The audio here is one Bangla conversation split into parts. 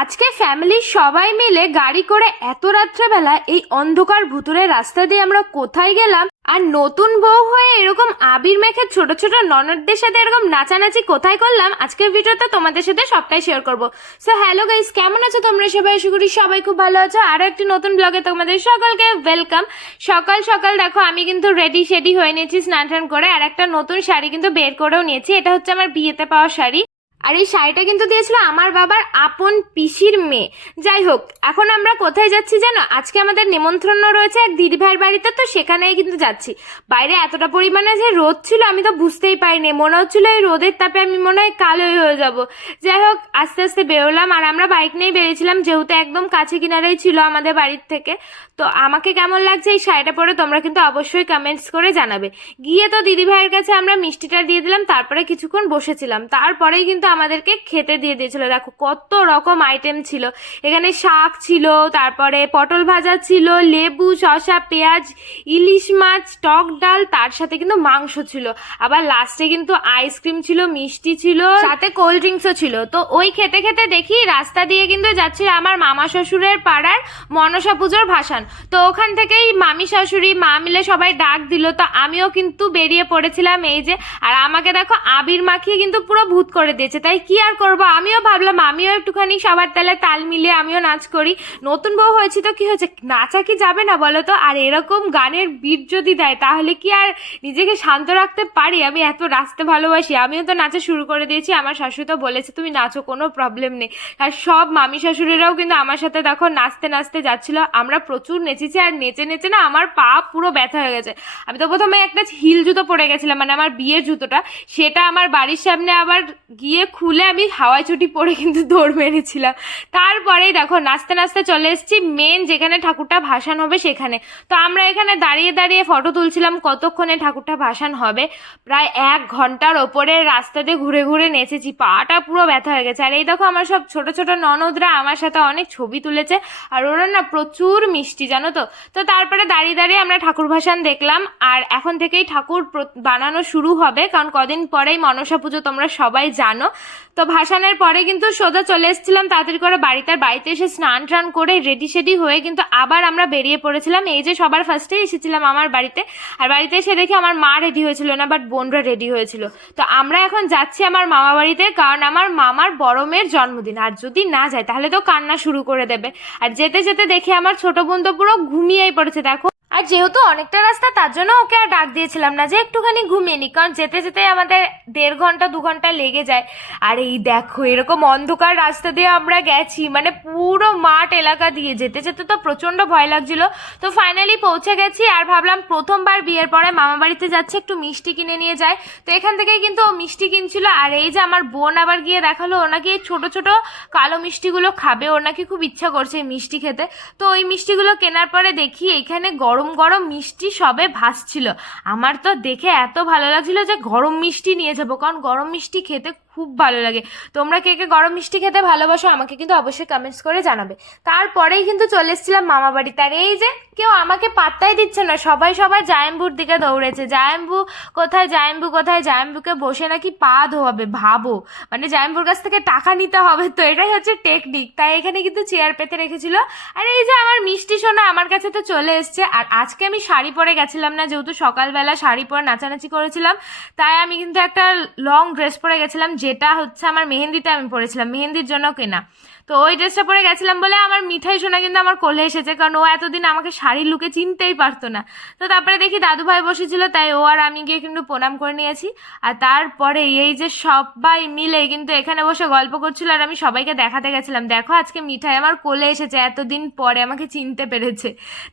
আজকে ফ্যামিলির সবাই মিলে গাড়ি করে এত রাত্রেবেলা এই অন্ধকার ভুতুরে রাস্তা দিয়ে আমরা কোথায় গেলাম? আর নতুন বউ হয়ে এরকম আবির মেখে ছোট ছোট ননদদের সাথে এরকম নাচানাচি কোথায় করলাম? আজকের ভিডিওতে তোমাদের সাথে সবটাই শেয়ার করব। সো হ্যালো গাইস কেমন আছো তোমরা সবাই? আশা করি সবাই খুব ভালো আছো। আরও একটি নতুন ব্লগে তোমাদের সকলকে ওয়েলকাম সকাল সকাল দেখো, আমি কিন্তু রেডি শেডি হয়ে নিয়েছি স্নান টান করে, আর একটা নতুন শাড়ি কিন্তু বের করেও নিয়েছি। এটা হচ্ছে আমার বিয়েতে পাওয়া শাড়ি। আর এই শাড়িটা কিন্তু দিয়েছিল আমার বাবার আপন পিসির মেয়ে। যাই হোক, এখন আমরা কোথায় যাচ্ছি জানো? আজকে আমাদের নিমন্ত্রণ রয়েছে এক দিদি ভাইয়ের বাড়িতে, তো সেখানেই কিন্তু যাচ্ছি। বাইরে এতটা পরিমাণে যে রোদ ছিল, আমি তো বুঝতেই পারিনি। মনে হচ্ছিল এই রোদের তাপে আমি মনে হয় কালোই হয়ে যাব। যাই হোক, আস্তে আস্তে বেরোলাম, আর আমরা বাইক নিয়েই বেরিয়েছিলাম, যেহেতু একদম কাছে কিনারেই ছিল আমাদের বাড়ির থেকে। তো আমাকে কেমন লাগছে এই শাড়িটা পরে, তোমরা কিন্তু অবশ্যই কমেন্টস করে জানাবে। গিয়ে তো দিদি ভাইয়ের কাছে আমরা মিষ্টিটা দিয়ে দিলাম, তারপরে কিছুক্ষণ বসেছিলাম। তারপরেই কিন্তু আমাদেরকে খেতে দিয়ে দিয়েছিল। দেখো, কত রকম আইটেম ছিল। এখানে শাক ছিল, তারপরে পটল ভাজা ছিল, লেবু, শসা, পেঁয়াজ, ইলিশ মাছ, টক ডাল, তার সাথে কিন্তু মাংস ছিল। আবার লাস্টে কিন্তু আইসক্রিম ছিল, মিষ্টি ছিল, সাথে কোল্ড ড্রিঙ্কসও ছিল। তো ওই খেতে খেতে দেখি রাস্তা দিয়ে কিন্তু যাচ্ছিল আমার মামা শ্বশুরের পাড়ার মনসা পুজোর ভাসান। তো ওখান থেকেই মামি শাশুড়ি, মা মিলে সবাই ডাক দিল। তো আমিও কিন্তু বেরিয়ে পড়েছিলাম এই যে, আর আমাকে দেখো আবির মাখিয়ে কিন্তু পুরো ভূত করে দিয়েছে। তাই কি আর করব? আমিও ভাবলাম, আমিও একটুখানি সবার তালে তাল মিলিয়ে আমিও নাচ করি। নতুন বউ হয়েছি তো কি হয়েছে? নাচা কি যাবে না বলো তো? আর এরকম গানের বিট যদি দেয়, তাহলে কি আর নিজেকে শান্ত রাখতে পারি? আমি এত নাচতে ভালোবাসি, আমিও তো নাচা শুরু করে দিয়েছি। আমার শাশুড়ি তো বলেছে, তুমি নাচো, কোনো প্রবলেম নেই। আর সব মামি শাশুড়িরাও কিন্তু আমার সাথে দেখো নাচতে নাচতে যাচ্ছিল। আমরা প্রচুর নেচেছি আর নেচে নেচে না আমার পা পুরো ব্যথা হয়ে গেছে। আমি তো প্রথমে একটা হিল জুতো পরে গেছিলাম মানে আমার বিয়ের জুতোটা। সেটা আমার বাড়ির সামনে আবার গিয়ে খুলে আমি হাওয়াই চুটি পরে কিন্তু দৌড় মেরেছিলাম। তারপরেই দেখো, নাচতে নাচতে চলে এসেছি মেন যেখানে ঠাকুরটা ভাসান হবে সেখানে। তো আমরা এখানে দাঁড়িয়ে দাঁড়িয়ে ফটো তুলছিলাম কতক্ষণে ঠাকুরটা ভাসান হবে। প্রায় এক ঘণ্টার ওপরে রাস্তাতে ঘুরে ঘুরে নেচেছি, পাটা পুরো ব্যথা হয়ে গেছে। আর এই দেখো, আমার সব ছোট ছোট ননদরা আমার সাথে অনেক ছবি তুলেছে, আর ওরা না প্রচুর মিষ্টি, জানো তো? তো তারপরে দাঁড়িয়ে দাঁড়িয়ে আমরা ঠাকুর ভাসান দেখলাম, আর এখন থেকেই ঠাকুর বানানো শুরু হবে, কারণ কদিন পরেই মনসা পুজো তোমরা সবাই জানো। তো ভাসানের পরে কিন্তু সোজা চলে এসেছিলাম তাড়াতাড়ি করে বাড়িতে। আর বাড়িতে এসে স্নান টান করে রেডি সেডি হয়ে কিন্তু আবার আমরা বেরিয়ে পড়েছিলাম। এই যে সবার ফার্স্টে এসেছিলাম আমার বাড়িতে। আর বাড়িতে এসে দেখি আমার মা রেডি হয়েছিল না বাট বোনরা রেডি হয়েছিল। তো আমরা এখন যাচ্ছি আমার মামা বাড়িতে, কারণ আমার মামার বড় মেয়ের জন্মদিন। আর যদি না যায়, তাহলে তো কান্না শুরু করে দেবে। আর যেতে যেতে দেখি আমার ছোট বোন তো পুরো ঘুমিয়েই পড়েছে, দেখো। আর যেহেতু অনেকটা রাস্তা, তার জন্য ওকে আর ডাক দিয়েছিলাম না যে একটুখানি ঘুমিয়ে নি, কারণ যেতে যেতে আমাদের দেড় ঘণ্টা, দু ঘণ্টা লেগে যায়। আর এই দেখো, এরকম অন্ধকার রাস্তা দিয়ে আমরা গেছি মানে পুরো মাঠ এলাকা দিয়ে। যেতে যেতে তো প্রচণ্ড ভয় লাগছিল। তো ফাইনালি পৌঁছে গেছি আর ভাবলাম প্রথমবার বিয়ের পরে মামা বাড়িতে যাচ্ছে, একটু মিষ্টি কিনে নিয়ে যায়। তো এখান থেকেই কিন্তু ও মিষ্টি কিনছিল, আর এই যে আমার বোন আবার গিয়ে দেখাল, ও নাকি এই ছোটো ছোটো কালো মিষ্টিগুলো খাবে, ওর নাকি খুব ইচ্ছা করছে মিষ্টি খেতে। তো ওই মিষ্টিগুলো কেনার পরে দেখি এখানে গরম গরম গরম মিষ্টি সবে ভাসছিল। আমার তো দেখে এত ভালো লাগছিল যে গরম মিষ্টি নিয়ে যাব, কারণ গরম মিষ্টি খেতে খুব ভালো লাগে। তোমরা কে কে গরম মিষ্টি খেতে ভালোবাসো আমাকে কিন্তু অবশ্যই কমেন্টস করে জানাবে। তারপরেই কিন্তু চলে এসেছিলাম মামা বাড়িতে আর এই যে কেউ আমাকে পাত্তাই দিচ্ছে না, সবাই সবার জায়েম্বুর দিকে দৌড়েছে। জায়েম্বু কোথায় জায়েম্বু কোথায়? জায়েম্বুকে বসে নাকি পা ধোয়াবে, ভাবো। মানে জায়েম্বুর কাছ থেকে টাকা নিতে হবে, তো এটাই হচ্ছে টেকনিক তাই এখানে কিন্তু চেয়ার পেতে রেখেছিল। আর এই যে আমার মিষ্টি সোনা আমার কাছে তো চলে এসছে। আর আজকে আমি শাড়ি পরে গেছিলাম না, যেহেতু সকালবেলা শাড়ি পরে নাচানাচি করেছিলাম, তাই আমি কিন্তু একটা লং ড্রেস পরে গেছিলাম যেটা হচ্ছে আমার মেহেন্দিতে আমি পরেছিলাম। মেহেন্দির জন্য কেনা। তো ওই ড্রেসটা পরে গেছিলাম বলে আমার মিঠাই সোনা কিন্তু আমার কোলে এসেছে, কারণ ও এতদিন আমাকে শাড়ির লুকে চিনতেই পারতো না। তো তারপরে দেখি দাদু ভাই বসেছিল, তাই ও আর আমি গিয়ে কিন্তু প্রণাম করে নিয়েছি। আর তারপরে এই যে সবাই মিলে কিন্তু এখানে বসে গল্প করছিল আর আমি সবাইকে দেখাতে গেছিলাম। দেখো আজকে মিঠাই আমার কোলে এসেছে, এতদিন পরে আমাকে চিনতে পেরেছে।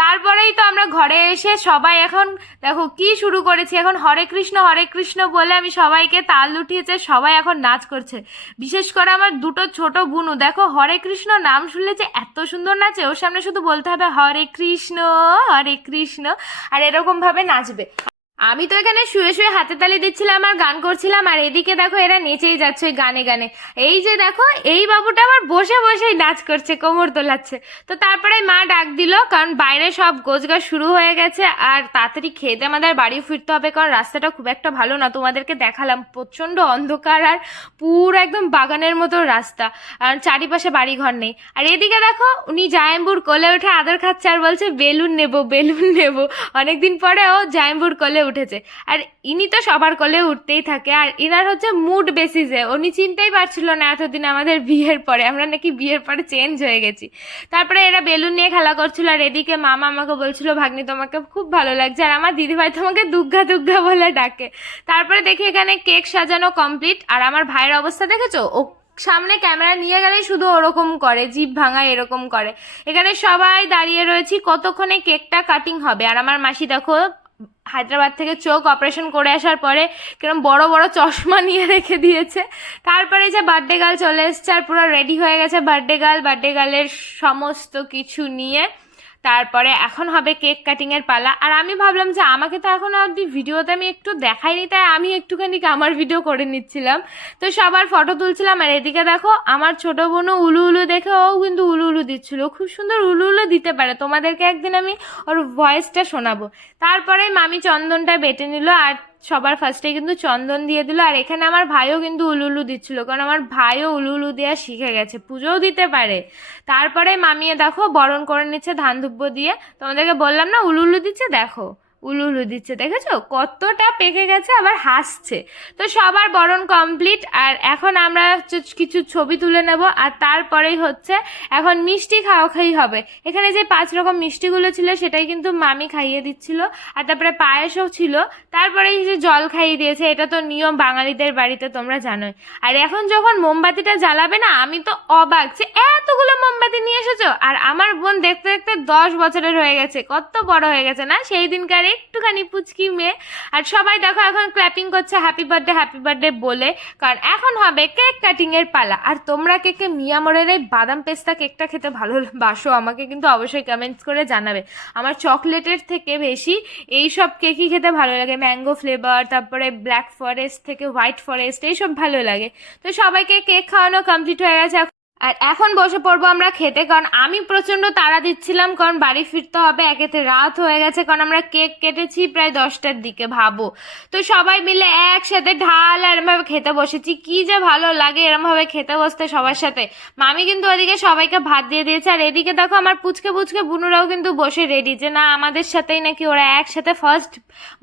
তারপরেই তো আমরা ঘরে এসে সবাই এখন, দেখো কি শুরু করেছি, এখন হরে কৃষ্ণ হরে কৃষ্ণ বলে আমি সবাইকে তাল উঠিয়েছে, সবাই এখন নাচ করছে। বিশেষ করে আমার দুটো ছোট বুনু, দেখো হরে কৃষ্ণ নাম শুনলে যে এত সুন্দর নাচে, ওর সামনে শুধু বলতে হবে হরে কৃষ্ণ হরে কৃষ্ণ, আর এরকম ভাবে নাচবে। আমি তো এখানে শুয়ে শুয়ে হাতে তালি দিচ্ছিলাম, আর গান করছিলাম, আর এদিকে দেখো এরা নেচেই যাচ্ছে গানে গানে। এই যে দেখো, এই বাবুটা আবার বসে বসেই নাচ করছে, কোমর দোলাচ্ছে। তো তারপরে মা ডাক দিল, কারণ বাইরে সব গোছগাছ শুরু হয়ে গেছে, আর তাড়াতাড়ি খেতে আমাদের বাড়ি ফিরতে হবে, কারণ রাস্তাটা খুব একটা ভালো না, তোমাদেরকে দেখালাম। প্রচণ্ড অন্ধকার, আর পুরো একদম বাগানের মতো রাস্তা, আর চারিপাশে বাড়ি ঘর নেই। আর এদিকে দেখো, উনি জায়াম্বুর কোলে উঠে আদর খাচ্ছে, আর বলছে, বেলুন নেব বেলুন নেব। অনেকদিন পরে ও জায়াম্বুর কোলে উঠেছে। আর ইনি তো সবার কোলে উঠতেই থাকে। আর ইনার হচ্ছে মুড বেসিসে উনি চিনতেই পারছিল না এতদিন আমাদের বিয়ের পরে। আমরা নাকি বিয়ের পরে চেঞ্জ হয়ে গেছি। তারপরে এরা বেলুন নিয়ে খেলা করছিল আর এদিকে মামা আমাকে বলছিল, ভাগ্নি, তোমাকে খুব ভালো লাগছে। আর আমার দিদিভাই তোমাকে দুগ্গা দুগ্গা বলে ডাকে। তারপরে দেখি এখানে কেক সাজানো কমপ্লিট আর আমার ভাইয়ের অবস্থা দেখেছ? ও সামনে ক্যামেরা নিয়ে গেলেই শুধু ওরকম করে, জিভ ভাঙা এরকম করে। এখানে সবাই দাঁড়িয়ে রয়েছি। কতক্ষণে কেকটা কাটিং হবে? আর আমার মাসি দেখো হায়দ্রাবাদ থেকে চোখ অপারেশন করে আসার পরে কিরম বড় বড় চশমা নিয়ে রেখে দিয়েছে। তারপরে যে বার্থডে গার্ল চলে এসছে আর পুরো রেডি হয়ে গেছে বার্থডে গার্ল। বার্থডে গার্লের সমস্ত কিছু নিয়ে তারপরে এখন হবে কেক কাটিংয়ের পালা। আর আমি ভাবলাম যে আমাকে তো এখন অবধি ভিডিওতে আমি একটু দেখাইনি, তাই আমি একটুখানি আমার ভিডিও করে নিচ্ছিলাম। তো সবার ফটো তুলছিলাম, আর এদিকে দেখো আমার ছোট বোনও উলু উলু দেখে, ও কিন্তু উলু উলু দিচ্ছিল। খুব সুন্দর উলু উলু দিতে পারে, তোমাদেরকে একদিন আমি ওর ভয়েসটা শোনাবো। তারপরে মামি চন্দনটা বেটে নিল, আর সবার ফার্স্টে কিন্তু চন্দন দিয়ে দিল। আর এখানে আমার ভাইও কিন্তু উলুলু দিচ্ছিল, কারণ আমার ভাইও উলুলু দেওয়া শিখে গেছে, পুজোও দিতে পারে। তারপরে মামিয়ে দেখো বরণ করে নিচ্ছে ধান ধুব্ব দিয়ে। তোমাদেরকে বললাম না, উলুলু দিচ্ছে, দেখো। উলুলু দিচ্ছে, দেখেছ? কতটা পেকে গেছে, আবার হাসছে। তো সবার বরণ কমপ্লিট আর এখন আমরা হচ্ছে কিছু ছবি তুলে নেব, আর তারপরেই হচ্ছে এখন মিষ্টি খাওয়া খাই হবে। এখানে যে পাঁচ রকম মিষ্টিগুলো ছিল, সেটাই কিন্তু মামি খাইয়ে দিচ্ছিল, আর তারপরে পায়েসও ছিল। তারপরে যে জল খাইয়ে দিয়েছে, এটা তো নিয়ম বাঙালিদের বাড়িতে, তোমরা জানোই। আর এখন যখন মোমবাতিটা জ্বালাবে না, আমি তো অবাক যে এতগুলো মোমবাতি এসেছ আর আমার বোন দেখতে দেখতে দশ বছরের হয়ে গেছে, কত বড় হয়ে গেছে না? সেই দিনকার একটুখানি পুচকি মেয়ে। আর সবাই দেখো এখন ক্ল্যাপিং করছে হ্যাপি বার্থডে হ্যাপি বার্থডে বলে। কারণ এখন হবে কেক কাটিং এর পালা। আর তোমরা কে কে মিয়ামরের এই বাদাম পেস্তা কেকটা খেতে ভালো বাসো আমাকে কিন্তু অবশ্যই কমেন্টস করে জানাবে। আমার চকলেটের থেকে বেশি এই সব কেকই খেতে ভালো লাগে। ম্যাঙ্গো ফ্লেভার তারপরে ব্ল্যাক ফরেস্ট থেকে হোয়াইট ফরেস্ট এইসব ভালো লাগে। তো সবাইকে কেক খাওয়ানো কমপ্লিট হয়ে গেছে। আর এখন বসে পড়ব আমরা খেতে, কারণ আমি প্রচণ্ড তাড়া দিচ্ছিলাম, কারণ বাড়ি ফিরতে হবে, একেতে রাত হয়ে গেছে, কারণ আমরা কেক কেটেছি প্রায় দশটার দিকে, ভাবো। তো সবাই মিলে একসাথে ঢাল এরমভাবে খেতে বসেছি, কি যে ভালো লাগে এরমভাবে খেতে বসতে সবার সাথে। মামি কিন্তু ওদিকে সবাইকে ভাত দিয়ে দিয়েছে, আর এদিকে দেখো আমার পুচকে পুচকে বুনুরাও কিন্তু বসে রেডি যে, না, আমাদের সাথেই নাকি ওরা একসাথে ফার্স্ট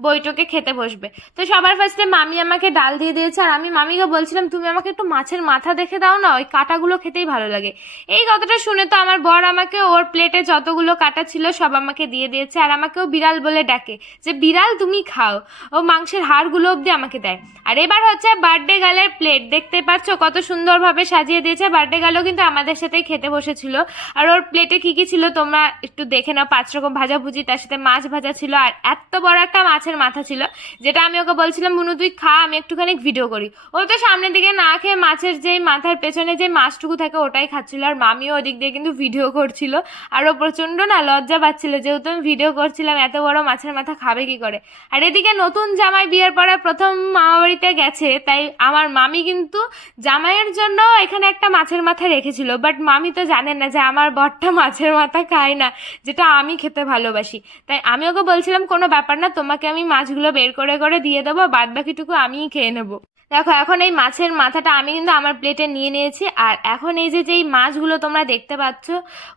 বইটোকে খেতে বসবে। তো সবার ফার্স্টে মামি আমাকে ডাল দিয়ে দিয়েছে, আর আমি মামিকে বলছিলাম, তুমি আমাকে একটু মাছের মাথা দেখে দাও না, ওই কাটাগুলো খেতেই ভালো লাগে। এই কথাটা শুনে তো আমার বর আমাকে ওর প্লেটে যতগুলো কাটা ছিল সব আমাকে দিয়ে দিয়েছে আর আমাকেও বিড়াল বলে ডাকে যে, বিড়াল, তুমি খাও। ও মাংসের হাড়গুলো অবধি আমাকে দেয়। আর এবার হচ্ছে বার্থডে গালের প্লেট দেখতে পাচ্ছ কত সুন্দরভাবে সাজিয়ে দিয়েছে। বার্থডে গালও কিন্তু আমাদের সাথেই খেতে বসেছিল। আর ওর প্লেটে কী কী ছিল তোমরা একটু দেখে নাও। পাঁচ রকম ভাজাভুজি তার সাথে মাছ ভাজা ছিল। আর এত বড় একটা মাছের মাথা ছিল, যেটা আমি ওকে বলছিলাম বুনু তুই খা, আমি একটুখানি ভিডিও করি। ও তো সামনের দিকে না খেয়ে মাছের যেই মাথার পেছনে যে মাছটুকু থাকে ওটাই খাচ্ছিল আর মামিও ওদিক দিয়ে কিন্তু ভিডিও করছিল। আর ও প্রচণ্ড না লজ্জা পাচ্ছিল, যেহেতু আমি ভিডিও করছিলাম, এত বড় মাছের মাথা খাবে কি করে? আর এদিকে নতুন জামাই বিয়ের পরে প্রথম মামা বাড়িতে গেছে, তাই আমার মামি কিন্তু জামাইয়ের জন্য এখানে একটা মাছের মাথা রেখেছিল। বাট মামি তো জানেন না যে আমার বরটা মাছের মাথা খায় না, যেটা আমি খেতে ভালোবাসি। তাই আমি ওকে বলছিলাম, কোনো ব্যাপার না, তোমাকে আমি মাছগুলো বের করে করে দিয়ে দেবো বাদ বাকিটুকু আমিই খেয়ে নেব। দেখো, এখন এই মাছের মাথাটা আমি কিন্তু আমার প্লেটে নিয়ে নিয়েছি। আর এখন এই যে, যেই মাছগুলো তোমরা দেখতে পাচ্ছ,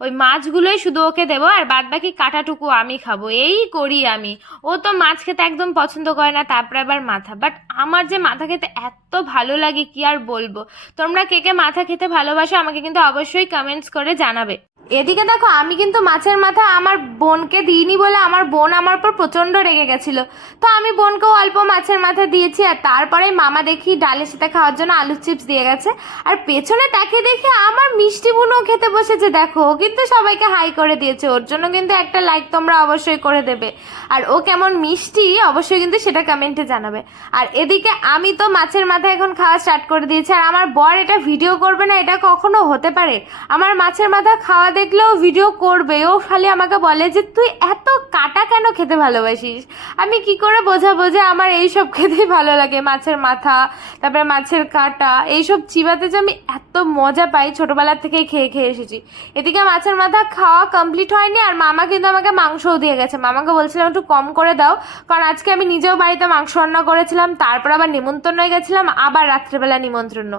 ওই মাছগুলোই শুধু ওকে দেবো আর বাদ বাকি কাটাটুকু আমি খাব। এই করি আমি। ও তো মাছ খেতে একদম পছন্দ করে না, তারপরে আবার মাথা। বাট আমার যে মাথা খেতে এত ভালো লাগে, কি আর বলব? তোমরা কে কে মাথা খেতে ভালোবাসো, আমাকে কিন্তু অবশ্যই কমেন্টস করে জানাবে। এদিকে দেখো, আমি কিন্তু মাছের মাথা আমার বোনকে দিইনি বলে আমার বোন আমার উপর প্রচণ্ড রেগে গেছিল। তো আমি বোনকেও অল্প মাছের মাথা দিয়েছি আর তারপরে মামা দেখি ডালের সাথে খাওয়ার জন্য আলু চিপস দিয়ে গেছে। আর পেছনে তাকে দেখি আমার মিষ্টি বুনও খেতে বসেছে। দেখো, ও কিন্তু সবাইকে হাই করে দিয়েছে। ওর জন্য কিন্তু একটা লাইক তোমরা অবশ্যই করে দেবে। আর ও কেমন মিষ্টি, অবশ্যই কিন্তু সেটা কমেন্টে জানাবে। আর এদিকে আমি তো মাছের মাথা এখন খাওয়া স্টার্ট করে দিয়েছি। আর আমার বর এটা ভিডিও করবে না, এটা কখনো হতে পারে। আমার মাছের মাথা খাওয়া দেখলেও ভিডিও করবে। ও খালি আমাকে বলে যে, তুই এত কাটা কেন খেতে ভালোবাসিস? আমি কি করে বোঝাবো যে আমার এইসব খেতেই ভালো লাগে? মাছের মাথা, তারপরে মাছের কাঁটা, এইসব চিবাতে যে আমি এত মজা পাই, ছোটবেলা থেকে খেয়ে খেয়ে এসেছি। এদিকে মাছের মাথা খাওয়া কমপ্লিট হয়নি আর মামা কিন্তু আমাকে মাংসও দিয়ে গেছে। মামাকে বলছিলাম, একটু কম করে দাও। কারণ আজকে আমি নিজেও বাড়িতে মাংস রান্না করেছিলাম, তারপর আবার নিমন্ত্রণ হয়ে গেছিলাম, আবার রাত্রেবেলা নিমন্ত্রণ।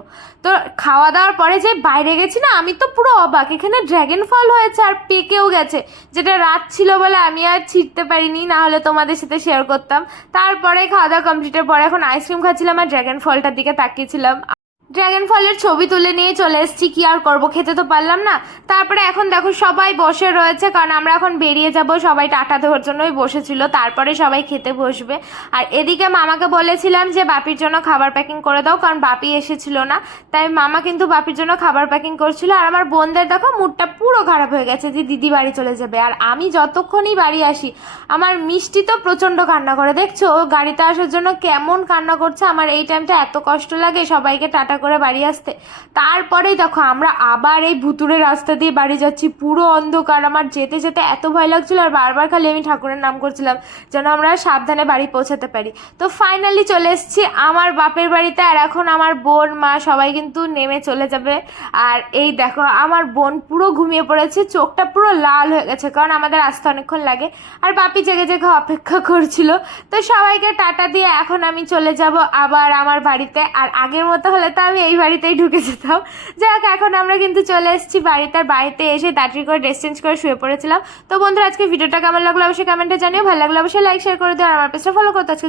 তো খাওয়া দাওয়ার পরে যে বাইরে গেছি না, আমি তো পুরো অবাক। এখানে ড্র্যাগন ফল হয়েছে আর পেকেও গেছে। যেটা রাত ছিল বলে আমি আর ছিটতে পারিনি, না হলে তোমাদের সাথে শেয়ার করতাম। তারপরে খাওয়া দাওয়া কমপ্লিটের পরে এখন আইসক্রিম খাচ্ছিলাম আর ড্র্যাগন ফলটার দিকে তাকিয়েছিলাম। ড্রাগন ফলের ছবি তুলে নিয়ে চলে এসেছি, কি আর করব, খেতে তো পারলাম না। তারপরে এখন দেখো সবাই বসে রয়েছে, কারণ আমরা এখন বেরিয়ে যাব, সবাই টাটা দেওয়ার জন্যই বসেছিল, তারপরে সবাই খেতে বসবে। আর এদিকে মামাকে বলেছিলাম যে, বাপির জন্য খাবার প্যাকিং করে দাও, কারণ বাপি এসেছিল না। তাই মামা কিন্তু বাপির জন্য খাবার প্যাকিং করছিল, আর আমার বোনদের দেখো মুডটা পুরো খারাপ হয়ে গেছে যে, দিদি বাড়ি চলে যাবে। আর আমি যতক্ষণই বাড়ি আসি, আমার মিষ্টি তো প্রচণ্ড কান্না করে। দেখছ, গাড়িতে আসার জন্য কেমন কান্না করছে, আমার এই টাইমটা এত কষ্ট লাগে, সবাইকে টাটা করে বাড়ি আসতে। তারপরেই দেখো আমরা আবার এই ভুতুরে রাস্তা দিয়ে বাড়ি যাচ্ছি। পুরো অন্ধকার, আমার যেতে যেতে এত ভয় লাগছিল আর বারবার খালি আমি ঠাকুরের নাম করছিলাম যেন আমরা সাবধানে বাড়ি পৌঁছাতে পারি। তো ফাইনালি চলে এসেছি আমার বাপের বাড়িতে আর এখন আমার বোন, মা সবাই কিন্তু নেমে চলে যাবে। আর এই দেখো আমার বোন পুরো ঘুমিয়ে পড়েছে, চোখটা পুরো লাল হয়ে গেছে কারণ আমাদের আসতে অনেকক্ষণ লাগে। আর বাপি জেগে জেগে অপেক্ষা করছিল। তো সবাইকে টাটা দিয়ে এখন আমি চলে যাব আবার আমার বাড়িতে। আর আগের মতো হলে তো আমি এই বাড়িতেই ঢুকে যেতাম। যাই হোক এখন আমরা কিন্তু চলে এসেছি বাড়ি তার বাড়িতে এসে তাড়াতাড়ি করে ড্রেস চেঞ্জ করে শুয়ে পড়েছিলাম। তো বন্ধুরা, আজকে ভিডিওটা কেমন লাগল অবশ্যই কমেন্টে জানিও। ভালো লাগল অবশ্যই লাইক শেয়ার করে দিও। আর আমার পেজটা ফলো করতে আজকে